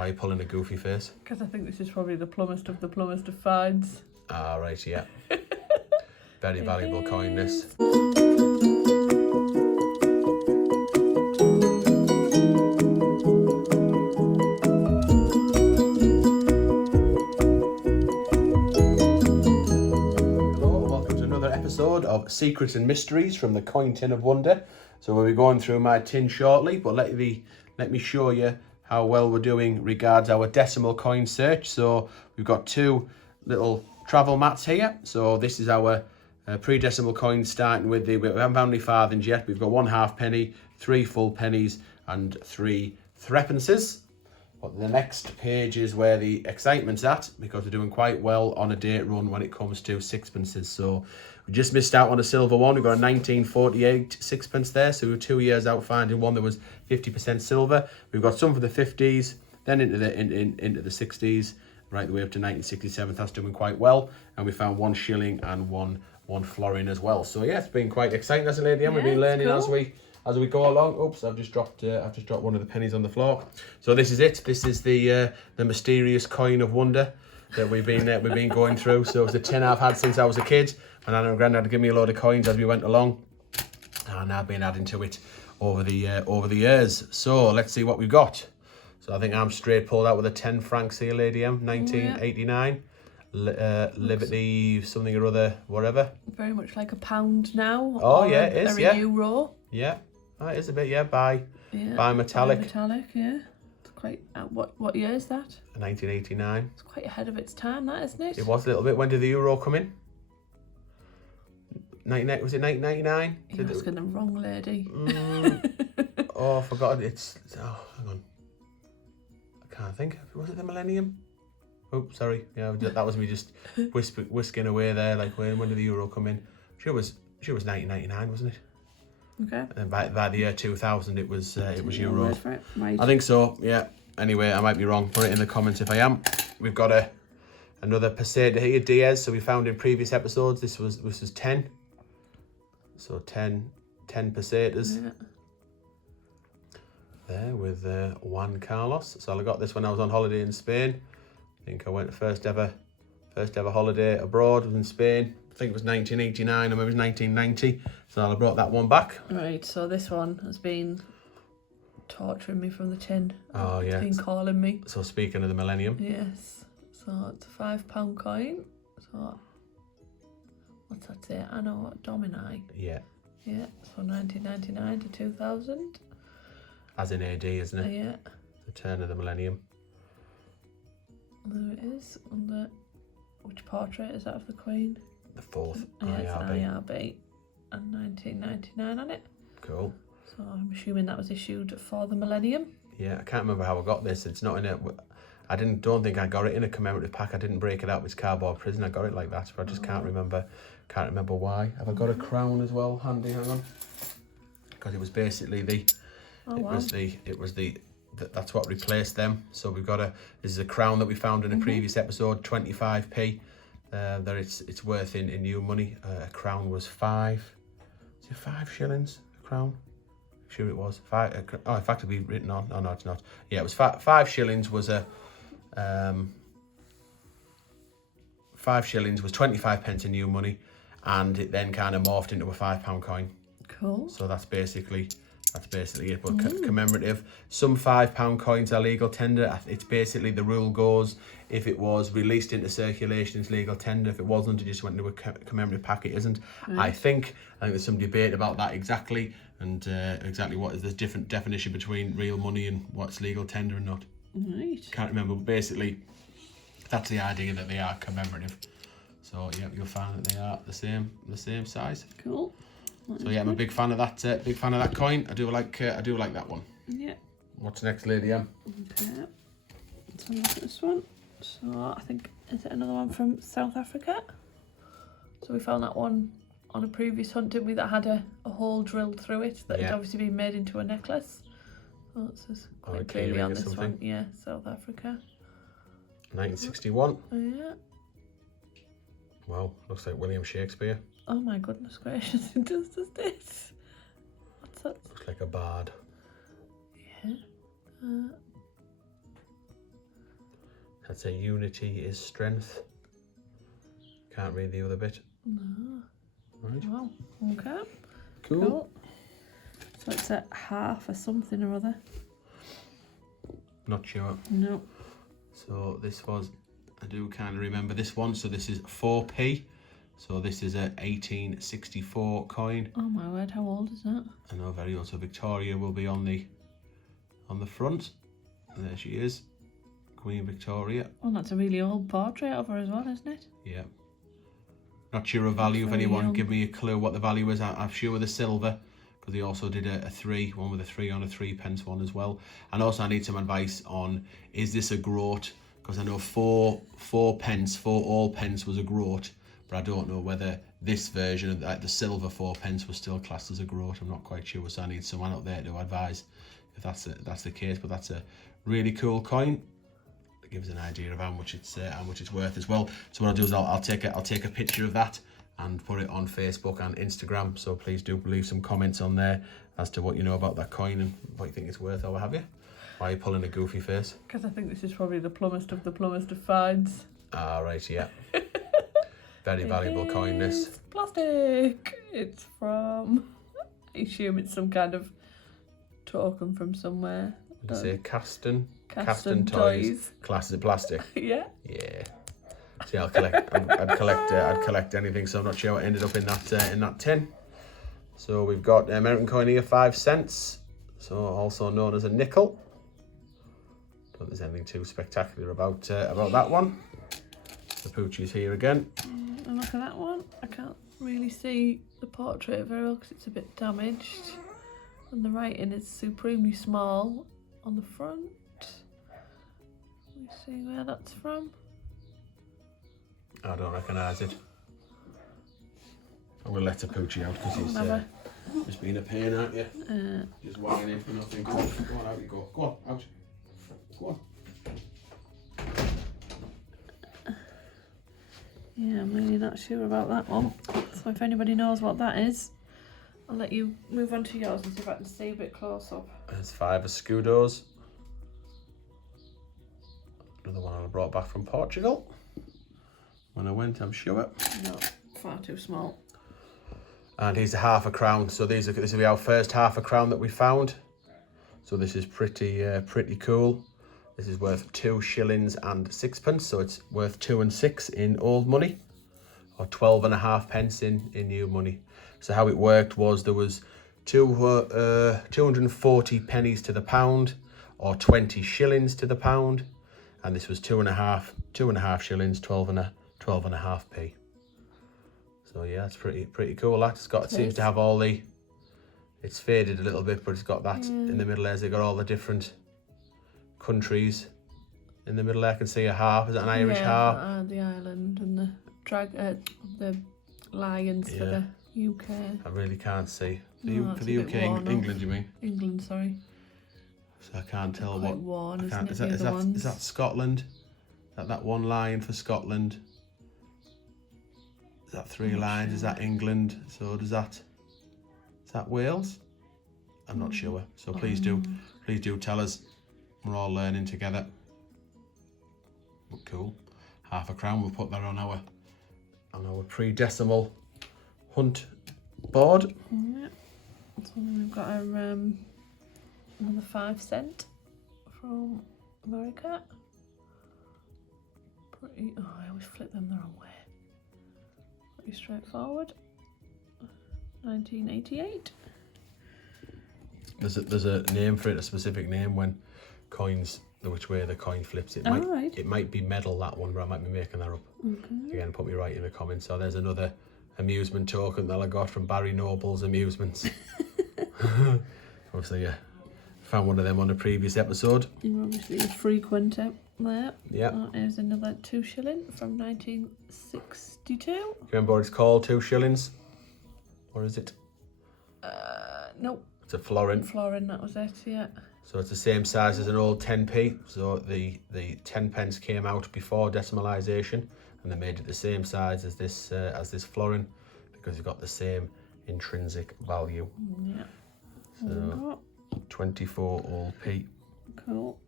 Why are you pulling a goofy face? Because I think this is probably the plumbest of finds. Ah, right, yeah. Very valuable coin, this. Episode of Secrets and Mysteries from the Coin Tin of Wonder. So we'll be going through my tin shortly, but let me show you how well we're doing regards our decimal coin search. So we've got two little travel mats here. So this is our pre-decimal coins, starting with we haven't found any farthings yet. We've got 1 halfpenny, 3 full pennies and 3 threepences. But the next page is where the excitement's at, because we're doing quite well on a date run when it comes to sixpences. So we just missed out on a silver one. We've got a 1948 sixpence there, so we were 2 years out finding one that was 50% silver. We've got some for the 50s, then into the 60s, right the way up to 1967. That's doing quite well. And we found 1 shilling and one florin as well. So yeah, it's been quite exciting, hasn't it, Lady M? We've been learning cool. As we go along. Oops, I've just dropped one of the pennies on the floor. So this is it. This is the mysterious coin of wonder that we've been going through. So it's a tin I've had since I was a kid, and I know Grandad would give me a load of coins as we went along, and I've been adding to it over the years. So let's see what we've got. So I think I'm straight pulled out with a 10 francs here, Lady M, 1989. Liberty something or other, whatever. Very much like a pound now. Oh yeah, it is. Yeah. Euro. Yeah. Oh, it is a bit, yeah, by metallic. Metallic, yeah. It's quite, what year is that? 1989. It's quite ahead of its time, that, isn't it? It was a little bit. When did the euro come in? Was it 1999? You're asking the wrong lady. Oh, I forgot. Hang on. I can't think. Was it the Millennium? Oh, sorry. Yeah, that was me just whisking away there. Like, when did the euro come in? Sure was 1999, wasn't it? Okay. And by the year 2000, it was euro. Right. I think so. Yeah. Anyway, I might be wrong. Put it in the comments if I am. We've got another peseta here, Diaz. So we found in previous episodes. This was 10. So 10 pesetas. Yeah. There with Juan Carlos. So I got this when I was on holiday in Spain. I think I went first ever holiday abroad was in Spain. I think it was 1989 or maybe it was 1990. So I brought that one back. Right, so this one has been torturing me from the tin. Oh, yeah. It's been calling me. So speaking of the Millennium. Yes. So it's a £5 coin. So what's that say? Anno Domini. Yeah. Yeah. So 1999 to 2000. As in AD, isn't it? Yeah. The turn of the Millennium. There it is. Which portrait is that of the Queen? The 4th. Yeah, it's IRB. And 1999 on it. Cool. So I'm assuming that was issued for the Millennium. Yeah, I can't remember how I got this. It's not in it. I don't think I got it in a commemorative pack. I didn't break it out with cardboard prison. I got it like that, but I just can't remember why. Have I got a crown as well handy? Hang on. Because it was basically that's what replaced them. So we've got this is a crown that we found in a previous episode, 25p. That it's worth in new money. A crown was 5. Is it 5 shillings? A crown? Sure it was 5. Oh, in fact, it'd be written on. Oh no, it's not. Yeah, it was 5 shillings. Was a 5 shillings was 25 pence in new money, and it then kind of morphed into a £5 coin. Cool. So that's basically it. But commemorative. Some £5 coins are legal tender. It's basically the rule goes, if it was released into circulation, it's legal tender. If it wasn't, it just went into a commemorative pack. It isn't. I think there's some debate about that exactly, and exactly what is the different definition between real money and what's legal tender and not. Right. Can't remember. But basically, that's the idea, that they are commemorative. So yeah, you'll find that they are the same size. Cool. So yeah, I'm a big fan of that. Big fan of that coin. I do like that one. Yeah. What's next, Lady M? Okay. Let's have a look at this one. So I think, is it another one from South Africa? So we found that one on a previous hunt, didn't we? That had a hole drilled through it that had obviously been made into a necklace. Oh, it says quite clearly on this one. Yeah, South Africa. 1961. Yeah. Wow, looks like William Shakespeare. Oh my goodness gracious, it does this. What's that? Looks like a bard. Yeah. I'd say unity is strength. Can't read the other bit. No. Right. Wow. Okay. Cool. So it's a half or something or other. Not sure. No. So this was, I do kind of remember this one. So this is 4p. So this is a 1864 coin. Oh my word, how old is that? I know, very old. So Victoria will be on the front. And there she is, Queen Victoria. Well, that's a really old portrait of her as well, isn't it? Yeah. Not sure of value. If anyone give me a clue what the value is, I'm sure with the silver, because he also did a 3, one with a 3 on a 3p one as well. And also I need some advice on, is this a groat? Because I know 4 pence, 4 all pence was a groat, but I don't know whether this version of the silver 4 pence was still classed as a groat. I'm not quite sure, so I need someone out there to advise if that's the case. But that's a really cool coin. It gives an idea of how much it's worth as well. So what I'll do is I'll take a picture of that and put it on Facebook and Instagram. So please do leave some comments on there as to what you know about that coin and what you think it's worth, or what have you. Why are you pulling a goofy face? Because I think this is probably the plumbest of finds. Ah, right, yeah. Very valuable coin, this. Plastic. It's from, I assume it's some kind of token from somewhere. Did you say Caston? Caston Toys. Class, is it plastic? Yeah. Yeah. See, I'd collect anything, so I'm not sure what ended up in that tin. So we've got American coin here, 5 cents. So also known as a nickel. Don't think there's anything too spectacular about that one. The Poochie's here again. And look at that one. I can't really see the portrait very well because it's a bit damaged. And the writing is supremely small on the front. Let me see where that's from. I don't recognise it. I'm going to let the Poochie out because he's just being a pain, aren't you? Just whining in for nothing. Go on, out you go. Go on, out. Go on. Yeah, I'm really not sure about that one. So if anybody knows what that is, I'll let you move on to yours and see if I can see a bit close up. There's 5 escudos. Another one I brought back from Portugal. When I went, I'm sure. No, far too small. And here's a half a crown. So this will be our first half a crown that we found. So this is pretty cool. This is worth 2 shillings and 6p. So it's worth 2 and 6 in old money, or 12.5 pence in new money. So how it worked was there was 240 pennies to the pound, or 20 shillings to the pound, and this was 2.5 shillings, 12.5p. So yeah, it's pretty cool. That's got, it seems to have all the, it's faded a little bit, but it's got that in the middle there. They've got all the different countries in the middle there. I can see a harp. Is that an Irish harp? The island and the lions for the UK. I really can't see. For the UK, England, you mean? England, sorry. So I can't tell quite what. Worn, I can't, isn't it, is that Scotland? That one lion for Scotland? Is that 3 lines? Is that England? So is that Wales? I'm not sure. So please do tell us. We're all learning together. But cool. Half a crown. We'll put that on our pre-decimal hunt board. Yeah. So we've got our another 5 cent from America. Pretty. Oh, I always flip them the wrong way. Pretty straightforward. 1988. There's a name for it, a specific name when coins, which way the coin flips. It might be metal, that one, but I might be making that up. Okay. Again, put me right in the comments. So there's another amusement token that I got from Barry Noble's Amusements. Obviously, found one of them on a previous episode. You're obviously a frequent there. Yeah. That is another 2 shilling from 1962. Remember what it's called? 2 shillings? Or is it? Nope. It's a florin. Florin, that was it, yeah. So it's the same size as an old 10p. So the 10 pence came out before decimalisation, and they made it the same size as this florin because it got the same intrinsic value. Yeah. So 24 old p. Cool.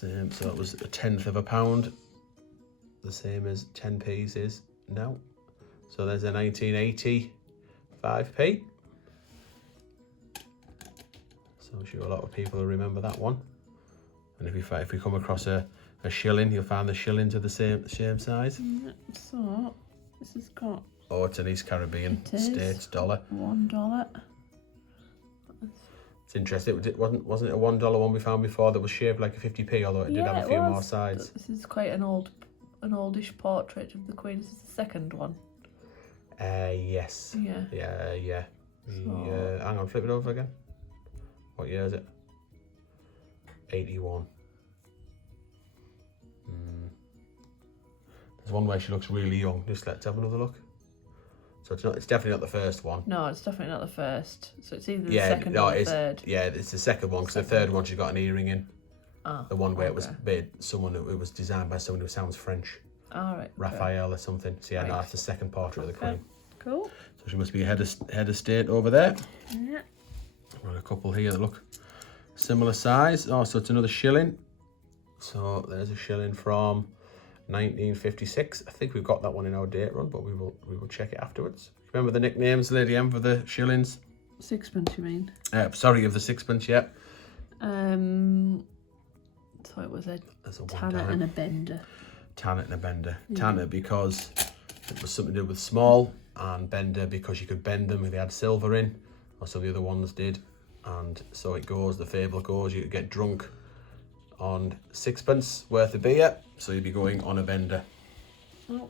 Same, so it was 1/10 of a pound, the same as 10p's is now. So there's a 1980 5p. So I'm sure a lot of people will remember that one. And if we come across a shilling, you'll find the shillings are the same size. So this has got. Oh, it's an East Caribbean States dollar. $1. It's interesting. Wasn't it a $1 one we found before that was shaped like a 50p, although it did have a few more sides. This is quite an oldish portrait of the Queen. This is the second one. Yes. Yeah. So, Hang on, flip it over again. What year is it? 81. There's one where she looks really young. Just let's have another look. So it's definitely not the first one. No, it's definitely not the first. So it's either the second or the third. Yeah, it's the second one, because the third one she's got an earring in. Ah, the one where it was made, it was designed by someone who sounds French. All right. Raphael or something. So yeah, no, that's the second portrait of the Queen. Cool. So she must be head of state over there. Yeah. Got a couple here that look similar size. Oh, so it's another shilling. So there's a shilling from 1956. I think we've got that one in our date run, but we will check it afterwards. Remember the nicknames, Lady M, for the shillings? Sixpence, you mean? Sorry, of the sixpence, yeah. So it was a tanner and a bender. Tanner and a bender. Yeah. Tanner because it was something to do with small, and bender because you could bend them if they had silver in, or some of the other ones did. And so it goes, the fable goes, you could get drunk on sixpence worth of beer, so you'd be going on a bender. Oh,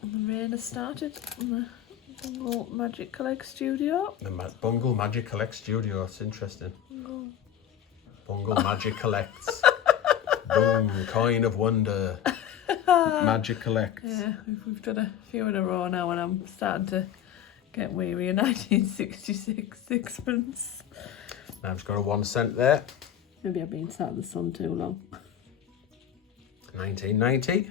and the rain has started on the Bungle Magic Collects Studio. The Bungle Magic Collects Studio, it's interesting. Bungle Magic Collects. Boom, coin of wonder. Magic Collects. Yeah, we've done a few in a row now, and I'm starting to get weary of 1966 sixpence. Now I've got a 1 cent there. Maybe I've been sat in the sun too long. 1990.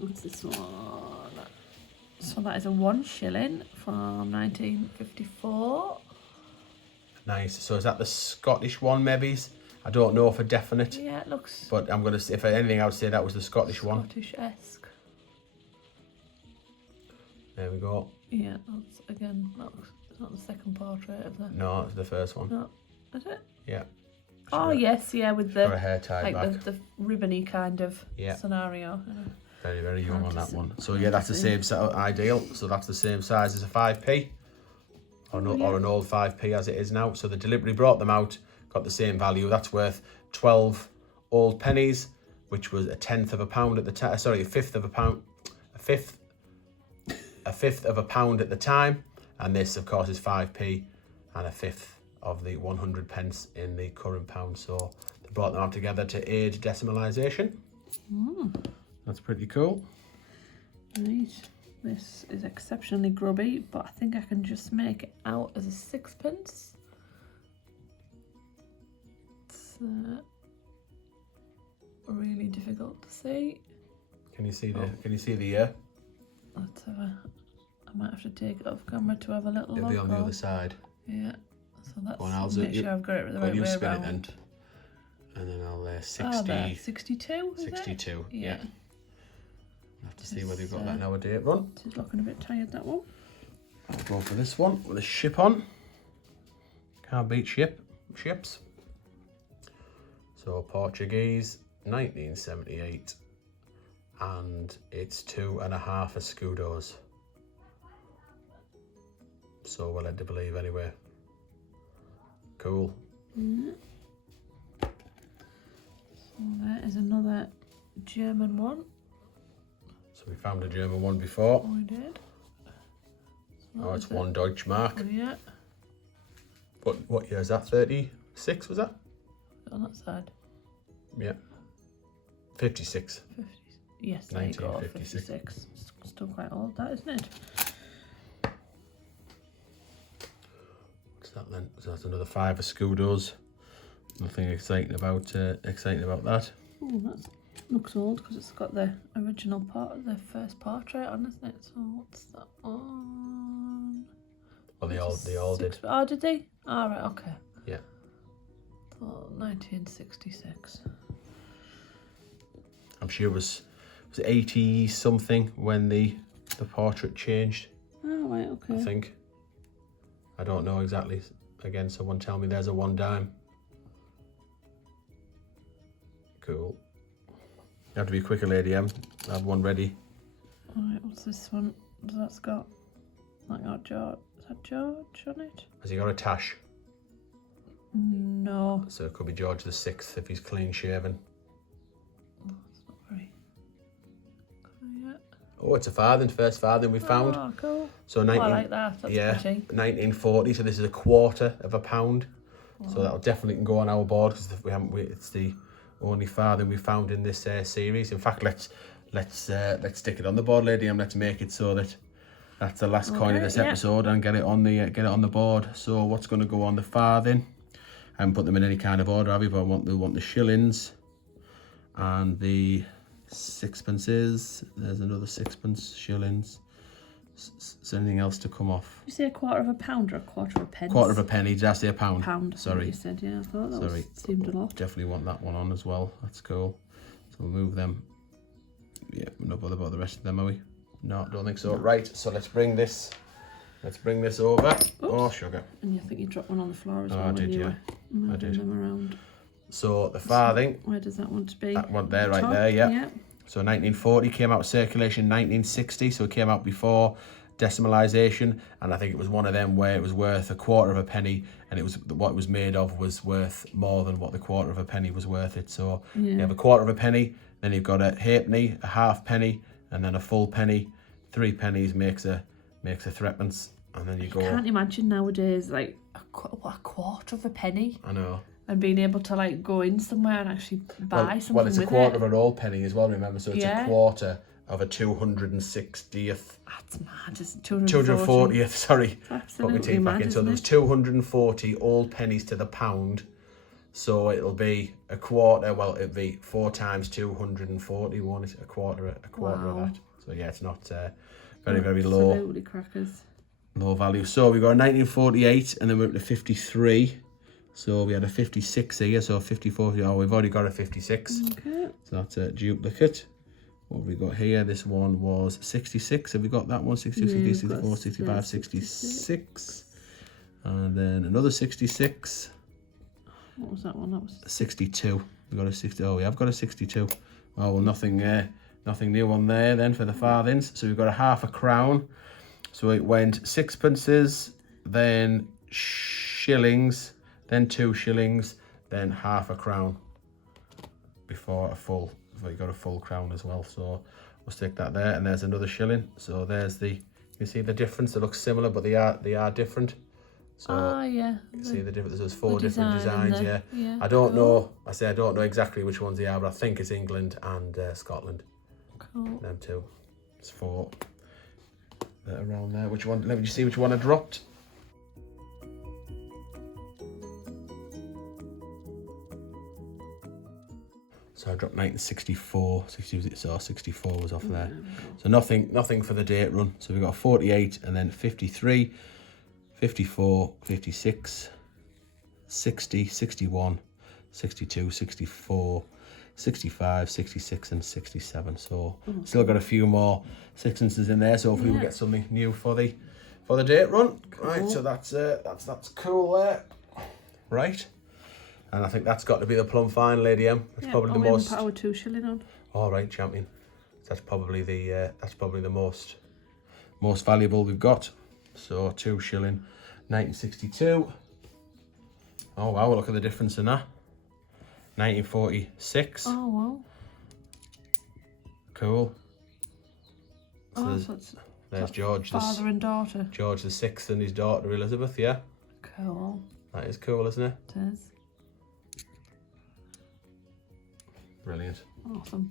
What's this one? So that is a 1 shilling from 1954. Nice. So is that the Scottish one, maybe? I don't know for definite. Yeah, it looks. But I'm gonna, if anything, I would say that was the Scottish one. Scottish-esque. There we go. Yeah, that's again not the second portrait of the. No, it's the first one. No, is it? Yeah. Oh yes, yeah, with the her hair tied like back. the ribbony kind of scenario. Very, very young on that one. So yeah, that's the same set of ideal. So that's the same size as a 5p, or an old 5p as it is now. So they deliberately brought them out, got the same value. That's worth 12 old pennies, which was 1/10 of a pound at the time. Sorry, a fifth of a pound at the time. And this, of course, is 5p and a fifth of the 100 pence in the current pound. So they brought them out together to aid decimalisation. That's pretty cool. Right. This is exceptionally grubby, but I think I can just make it out as a sixpence. It's really difficult to see. Can you see the? Can you see the year? Let's have a. I might have to take it off camera to have a little look. It'll be on the other side. Yeah. So that's. Make sure I've got it the right way spin around. It then. And then I'll 60. Oh, there. 62. 62. Yeah. I'll have to see whether you've got that now a date run. It's looking a bit tired, that one. I'll go for this one with a ship on. Can't beat ships. So Portuguese, 1978, and it's 2.5 escudos. So we're led to believe anyway. Cool. So there is another German one. So we found a German one before. Oh, we did. So it's 1 Deutsche Mark. Oh, yeah. What year is that? 36 was that? On that side. Yeah. 56. 50. Yes, there you go. 1956. 56. Still quite old, that, isn't it? What's that then? So that's another 5 escudos. Nothing exciting about that. Oh, that looks old because it's got the original the first portrait on, isn't it? So what's that one? Well, they all did. Oh, did they? All right, okay. Yeah. Oh, 1966. I'm sure it was 80 something when the portrait changed. Oh, right, okay. I think. I don't know exactly. Again, someone tell me. There's a 1 dime. Cool. You have to be quicker, Lady M. I have one ready. Alright, what's this one? That's got George. Is that George on it? Has he got a tash? No. So it could be George the 6th if he's clean shaven. Oh, it's not very clear. Oh, it's a farthing, first farthing we found. Oh, cool. So I like that. That's pretty. 1940. So this is a quarter of a pound. Oh. So that'll definitely can go on our board because it's the only farthing we found in this series. In fact, let's stick it on the board, Lady, and let's make it so that that's the last coin of this episode and get it on the board. So what's going to go on the farthing? I haven't put them in any kind of order, have you? But I want the shillings and the sixpences. There's another sixpence, shillings. Is there anything else to come off? Did you say a quarter of a pound or a quarter of a pence? Quarter of a penny. Did I say a pound? Pound. Sorry. You said, yeah. I thought that seemed a lot. Definitely want that one on as well. That's cool. So we'll move them. Yeah, we're not bothered about the rest of them, are we? No, don't think so. No. Right. So let's bring this over. Oops. Oh, sugar. And I think you dropped one on the floor as well. I did, yeah. I did. Them around. So the farthing. Where does that want to be? That one there, right there, yeah. So 1940 came out of circulation 1960, so it came out before decimalisation, and I think it was one of them where it was worth a quarter of a penny, and it was what it was made of was worth more than what the quarter of a penny was worth it. So you have a quarter of a penny, then you've got a halfpenny, a half penny, and then a full penny. 3 pennies makes a threepence, and then you go. I can't imagine nowadays like a quarter of a penny. I know. And being able to like go in somewhere and actually buy something. Well, it's a quarter of an old penny as well, remember? So it's a quarter of a 260th. That's mad. It's 240th, sorry. Put my teeth back in. So there was 240 old pennies to the pound. So it'll be a quarter, well, it'll be 4 times 240, won't it? A quarter of that. So yeah, it's not very, very low. Absolutely crackers. Low value. So we got a 1948 and then we're up to 53. So we had a 56 here, so 54. Oh, we've already got a 56. Okay. So that's a duplicate. What have we got here? This one was 66. Have we got that one? 62, 63, 64, 65, 66. And then another 66. What was that one? That was 62. We got a 60. Oh, we have got a 62. Oh, well, nothing new on there then for the farthings. So we've got a half a crown. So it went sixpences, then shillings, then 2 shillings, then half a crown before you got a full crown as well. So we'll stick that there, and there's another shilling. So there's you see the difference. They look similar, but they are different. So yeah. You see the difference. There's 4 different designs. Yeah. I don't know exactly which ones they are, but I think it's England and Scotland. Cool. Them 2. It's 4 around there. Which one? Let me just see which one I dropped. So I dropped 1964, 64 was off there. So nothing for the date run. So we got 48 and then 53, 54, 56, 60, 61, 62, 64, 65, 66 and 67. So still got a few more sixpences in there. So hopefully we'll get something new for the date run. Cool. Right, so that's cool there. Right. And I think that's got to be the plum fine, Lady M. That's probably the most. Power 2 shilling on. All right, champion. That's probably the most valuable we've got. So 2 shilling, 1962. Oh wow, look at the difference in that. 1946. Oh wow. Cool. So there's George. Father and daughter. George the 6th and his daughter Elizabeth. Yeah. Cool. That is cool, isn't it? It is. Brilliant. Awesome.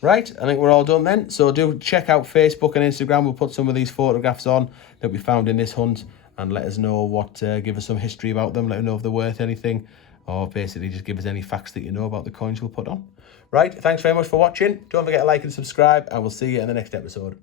Right, I think we're all done then. So do check out Facebook and Instagram. We'll put some of these photographs on that we found in this hunt and let us know give us some history about them. Let us know if they're worth anything, or basically just give us any facts that you know about the coins we'll put on. Right, thanks very much for watching. Don't forget to like and subscribe, and we'll see you in the next episode.